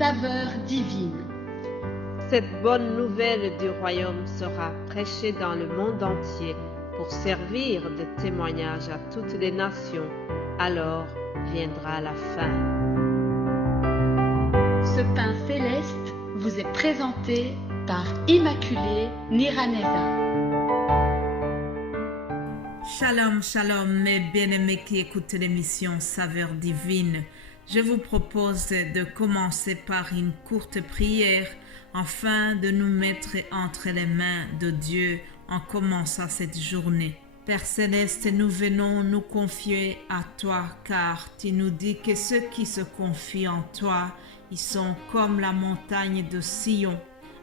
saveur divine. Cette bonne nouvelle du royaume sera prêchée dans le monde entier pour servir de témoignage à toutes les nations. Alors viendra la fin. Ce pain céleste vous est présenté par Immaculée Niraneza. Shalom, shalom, mes bien-aimés qui écoutent l'émission Saveur divine. Je vous propose de commencer par une courte prière afin de nous mettre entre les mains de Dieu en commençant cette journée. Père Céleste, nous venons nous confier à toi car tu nous dis que ceux qui se confient en toi, ils sont comme la montagne de Sion.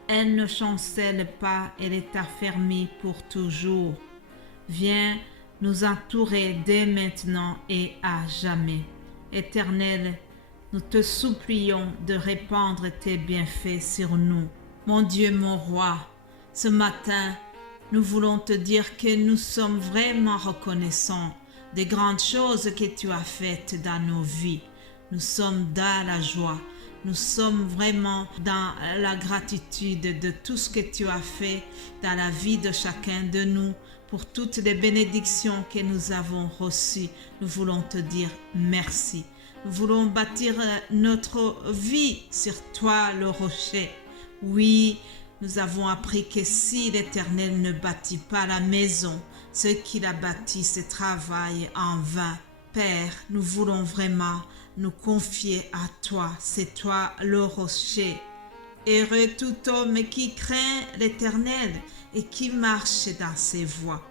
Elle ne chancelle pas, elle est affermie pour toujours. Viens nous entourer dès maintenant et à jamais. Éternel, nous te supplions de répandre tes bienfaits sur nous. Mon Dieu, mon roi, ce matin, nous voulons te dire que nous sommes vraiment reconnaissants des grandes choses que tu as faites dans nos vies. Nous sommes dans la joie. Nous sommes vraiment dans la gratitude de tout ce que tu as fait dans la vie de chacun de nous. Pour toutes les bénédictions que nous avons reçues, nous voulons te dire merci. Nous voulons bâtir notre vie sur toi, le rocher. Oui, nous avons appris que si l'Éternel ne bâtit pas la maison, ceux qui la bâtissent travaillent en vain. Père, nous voulons vraiment nous confier à toi. C'est toi le rocher. Heureux tout homme qui craint l'Éternel et qui marche dans ses voies.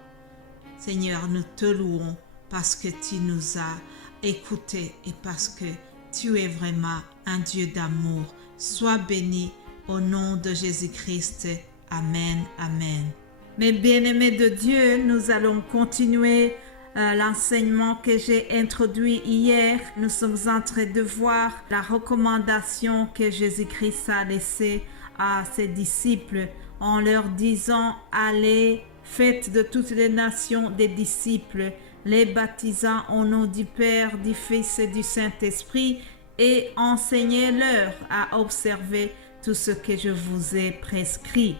Seigneur, nous te louons parce que tu nous as écoutés et parce que tu es vraiment un Dieu d'amour. Sois béni au nom de Jésus-Christ. Amen, amen. Mes bien-aimés de Dieu, nous allons continuer l'enseignement que j'ai introduit hier. Nous sommes en train de voir la recommandation que Jésus-Christ a laissée à ses disciples en leur disant « Allez, faites de toutes les nations des disciples, les baptisant au nom du Père, du Fils et du Saint-Esprit et enseignez-leur à observer tout ce que je vous ai prescrit.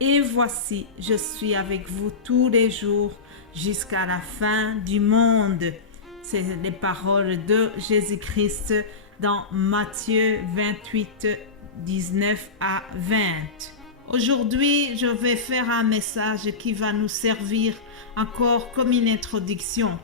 Et voici, je suis avec vous tous les jours jusqu'à la fin du monde. » C'est les paroles de Jésus-Christ dans Matthieu 28, 19 à 20. Aujourd'hui, je vais faire un message qui va nous servir encore comme une introduction.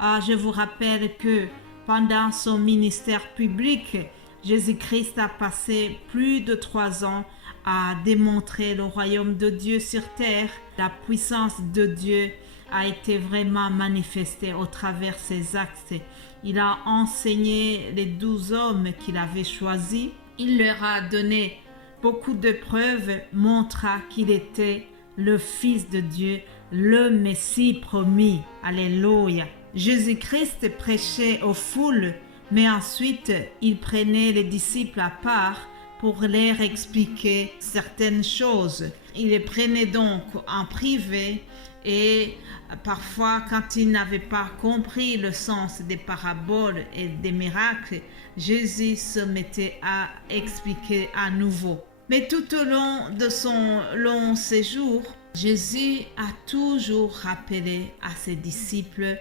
Je vous rappelle que pendant son ministère public, Jésus-Christ a passé plus de 3 ans à démontrer le royaume de Dieu sur terre. La puissance de Dieu a été vraiment manifestée au travers ses actes. Il a enseigné les 12 hommes qu'il avait choisis. Il leur a donné beaucoup de preuves, montrant qu'il était le Fils de Dieu, le Messie promis. Alléluia. Jésus-Christ prêchait aux foules, mais ensuite il prenait les disciples à part pour leur expliquer certaines choses. Il les prenait donc en privé et parfois quand ils n'avaient pas compris le sens des paraboles et des miracles, Jésus se mettait à expliquer à nouveau. Mais tout au long de son long séjour, Jésus a toujours rappelé à ses disciples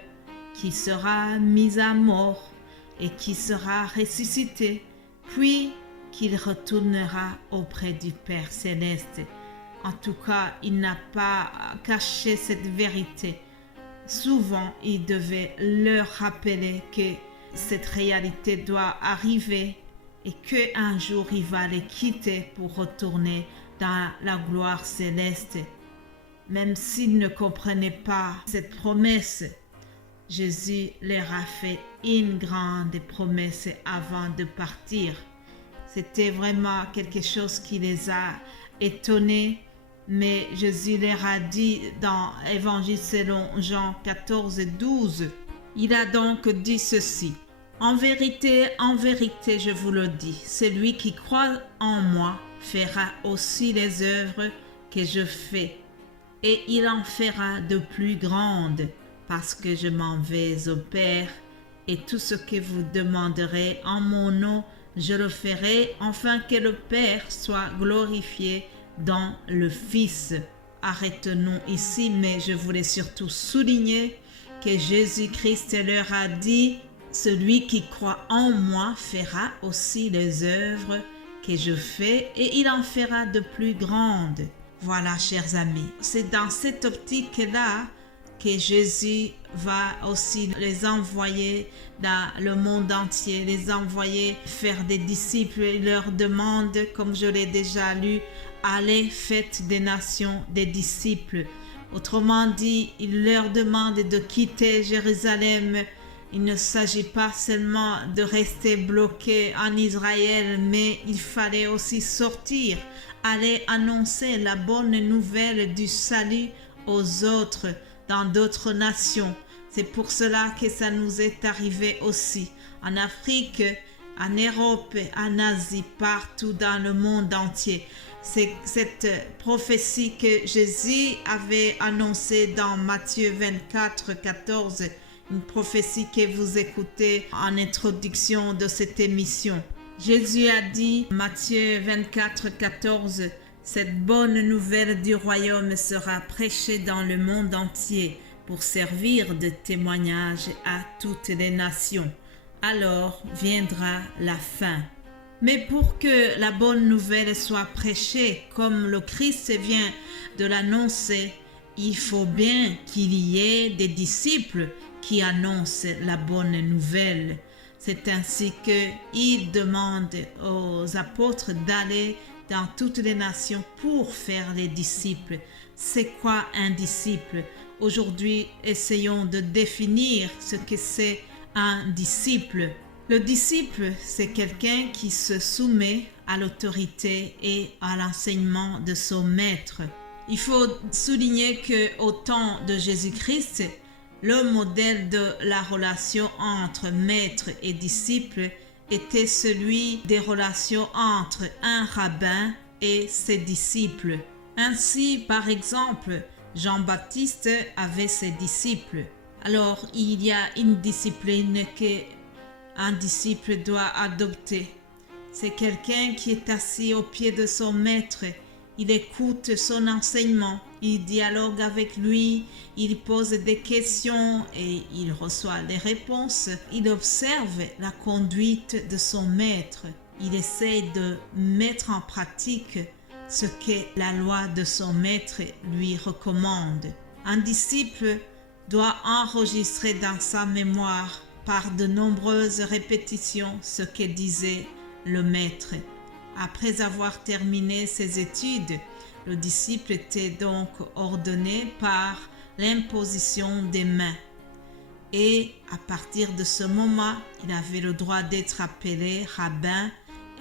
qu'il sera mis à mort et qu'il sera ressuscité, puis qu'il retournera auprès du Père Céleste. En tout cas, il n'a pas caché cette vérité. Souvent, il devait leur rappeler que cette réalité doit arriver et qu'un jour il va les quitter pour retourner dans la gloire céleste. Même s'ils ne comprenaient pas cette promesse, Jésus leur a fait une grande promesse avant de partir. C'était vraiment quelque chose qui les a étonnés, mais Jésus leur a dit dans Évangile selon Jean 14, 12, il a donc dit ceci: en vérité, je vous le dis, celui qui croit en moi fera aussi les œuvres que je fais, et il en fera de plus grandes, parce que je m'en vais au Père, et tout ce que vous demanderez en mon nom, Je le ferai afin que le Père soit glorifié dans le Fils. Arrêtons-nous ici, mais je voulais surtout souligner que Jésus-Christ leur a dit « Celui qui croit en moi fera aussi les œuvres que je fais et il en fera de plus grandes. » Voilà, chers amis, c'est dans cette optique-là que Jésus va aussi les envoyer dans le monde entier, les envoyer faire des disciples. Il leur demande, comme je l'ai déjà lu, allez, faites des nations des disciples. Autrement dit, il leur demande de quitter Jérusalem. Il ne s'agit pas seulement de rester bloqué en Israël, mais il fallait aussi sortir, aller annoncer la bonne nouvelle du salut aux autres, dans d'autres nations. C'est pour cela que ça nous est arrivé aussi en Afrique, en Europe, en Asie, partout dans le monde entier. C'est cette prophétie que Jésus avait annoncée dans Matthieu 24, 14, une prophétie que vous écoutez en introduction de cette émission. Jésus a dit, Matthieu 24, 14, « Cette bonne nouvelle du royaume sera prêchée dans le monde entier pour servir de témoignage à toutes les nations. Alors viendra la fin. » Mais pour que la bonne nouvelle soit prêchée comme le Christ vient de l'annoncer, il faut bien qu'il y ait des disciples qui annoncent la bonne nouvelle. C'est ainsi qu'il demande aux apôtres d'aller dans toutes les nations pour faire les disciples. C'est quoi un disciple? Aujourd'hui, essayons de définir ce que c'est un disciple. Le disciple, c'est quelqu'un qui se soumet à l'autorité et à l'enseignement de son maître. Il faut souligner qu'au temps de Jésus-Christ, le modèle de la relation entre maître et disciple était celui des relations entre un rabbin et ses disciples. Ainsi, par exemple, Jean-Baptiste avait ses disciples. Alors, il y a une discipline qu'un disciple doit adopter. C'est quelqu'un qui est assis au pied de son maître. Il écoute son enseignement, il dialogue avec lui, il pose des questions et il reçoit les réponses. Il observe la conduite de son maître. Il essaie de mettre en pratique ce que la loi de son maître lui recommande. Un disciple doit enregistrer dans sa mémoire par de nombreuses répétitions ce que disait le maître. Après avoir terminé ses études, le disciple était donc ordonné par l'imposition des mains. Et à partir de ce moment, il avait le droit d'être appelé rabbin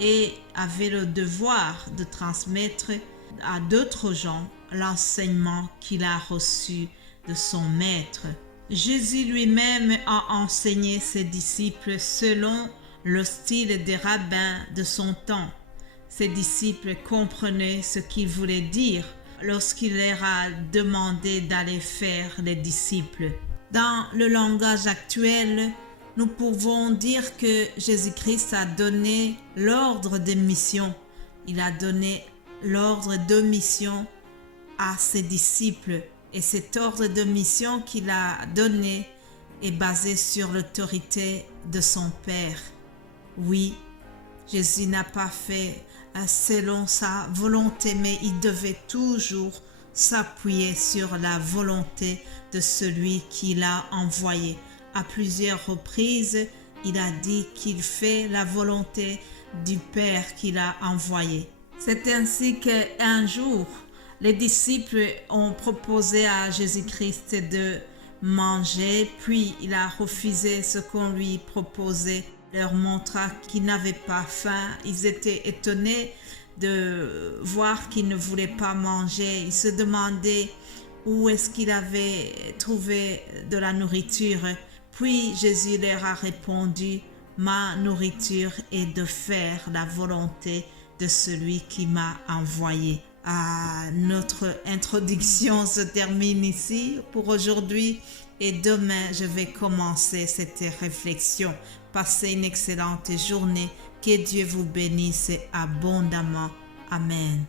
et avait le devoir de transmettre à d'autres gens l'enseignement qu'il a reçu de son maître. Jésus lui-même a enseigné ses disciples selon le style des rabbins de son temps. Ses disciples comprenaient ce qu'il voulait dire lorsqu'il leur a demandé d'aller faire les disciples. Dans le langage actuel, nous pouvons dire que Jésus-Christ a donné l'ordre de mission. Il a donné l'ordre de mission à ses disciples. Et cet ordre de mission qu'il a donné est basé sur l'autorité de son Père. Oui, Jésus n'a pas fait selon sa volonté, mais il devait toujours s'appuyer sur la volonté de celui qui l'a envoyé. À plusieurs reprises, il a dit qu'il fait la volonté du Père qui l'a envoyé. C'est ainsi qu'un jour, les disciples ont proposé à Jésus-Christ de manger, puis il a refusé ce qu'on lui proposait, leur montra qu'il n'avait pas faim. Ils étaient étonnés de voir qu'il ne voulait pas manger. Ils se demandaient où est-ce qu'il avait trouvé de la nourriture. Puis Jésus leur a répondu, « Ma nourriture est de faire la volonté de celui qui m'a envoyé. » Notre introduction se termine ici pour aujourd'hui et demain je vais commencer cette réflexion. Passez une excellente journée. Que Dieu vous bénisse abondamment. Amen.